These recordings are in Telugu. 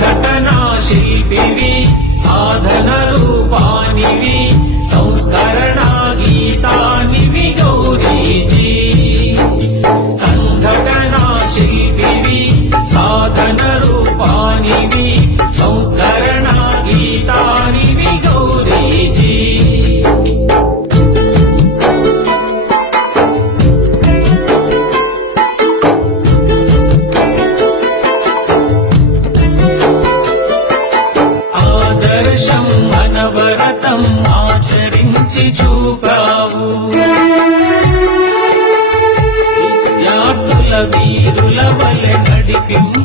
సంఘటనా శిల్పివి సాధన రూపానివి సంస్కరణా గీతానివి గౌరీజీ సంఘటనా శిల్పివి సాధన రూపానివి సంస్కరణా గీతానివి గౌరీజీ ఆదర్శం అనవరతం ఆచరించి చూపావు విద్యార్థుల వీరుల వలె నడిపింపగనేపావు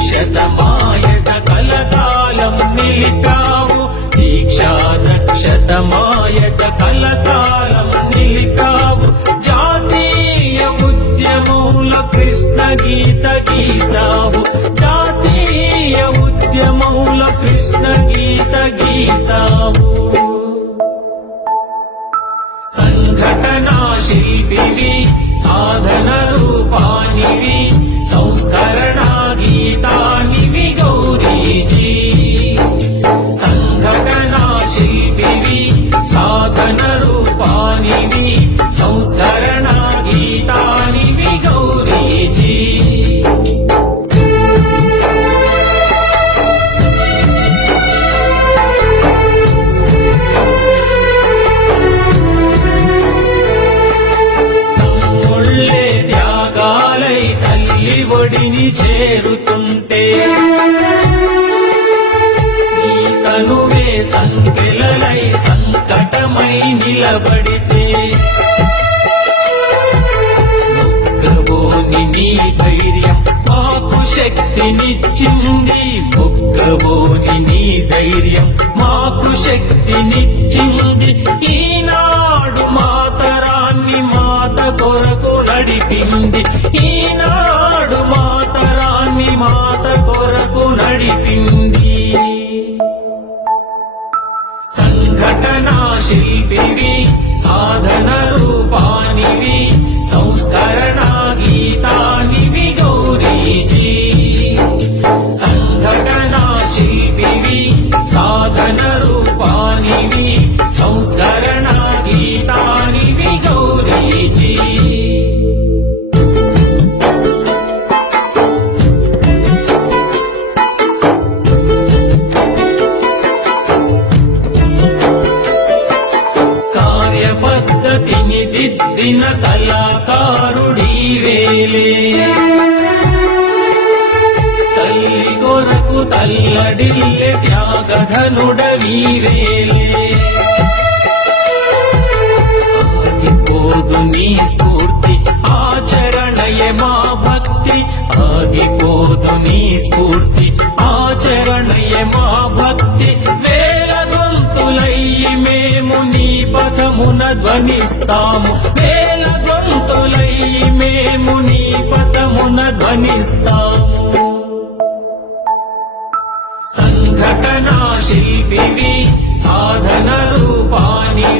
దీక్షాదక్షతమాయత కలకాలం నిలిపావు దీక్షాదక్షతమాయత కలకాలం నిలిపావు జాతీయ ఉద్యమముల కృష్ణ గీత గీసావు జాతీయ ఉద్యమముల కృష్ణ గీత గీసావు సంఘటనా శిల్పివి సాధన రూపానివి సంస్కరణా గీతానివి గౌరీజీ సంఘటనా శిల్పివి సాధన రూపానివి సంస్కరణా గీతానివి గౌరీజీ తమ్ముళ్ళే త్యాగాలై తల్లి ఒడిని చేరుతుంటే నీ తనువే సంకెలలై సంకటమై నిలబడితే మొక్కబోని నీ ధైర్యం మాకు శక్తినిచ్చింది మొక్కబోని నీ ధైర్యం మాకు శక్తినిచ్చింది ఈనాడు మాతరాన్ని మాత కొరకు నడిపింది ఈనాడు మాతరాన్ని మాత కొరకు నడిపింది సంఘటనా శిల్పివి సాధన రూపానివి సంస్కరణా గీతానివి గౌరీజీ సంఘటనా శిల్పివి సాధన రూపానివి సంస్కరణా గీతానివి గౌరీజీ కార్యపద్ధతిని దిద్దిన కళాకారుడీవేలే తల్లి కొరకు తల్లడిల్లె త్యాగధనుడవీవేలే ఆగిపోదు నీ స్ఫూర్తి ఆచరణయే మా భక్తి ఆగిపోదు నీ స్ఫూర్తి ఆచరణయే మా భక్తి వేల గొంతులయ్యి మేము నీ పథమున ధ్వనిస్తాము వేల గొంతులయ్యి మేము నీ పథమున ధ్వనిస్తాము సంఘటనా శిల్పివి సాధన రూపానివి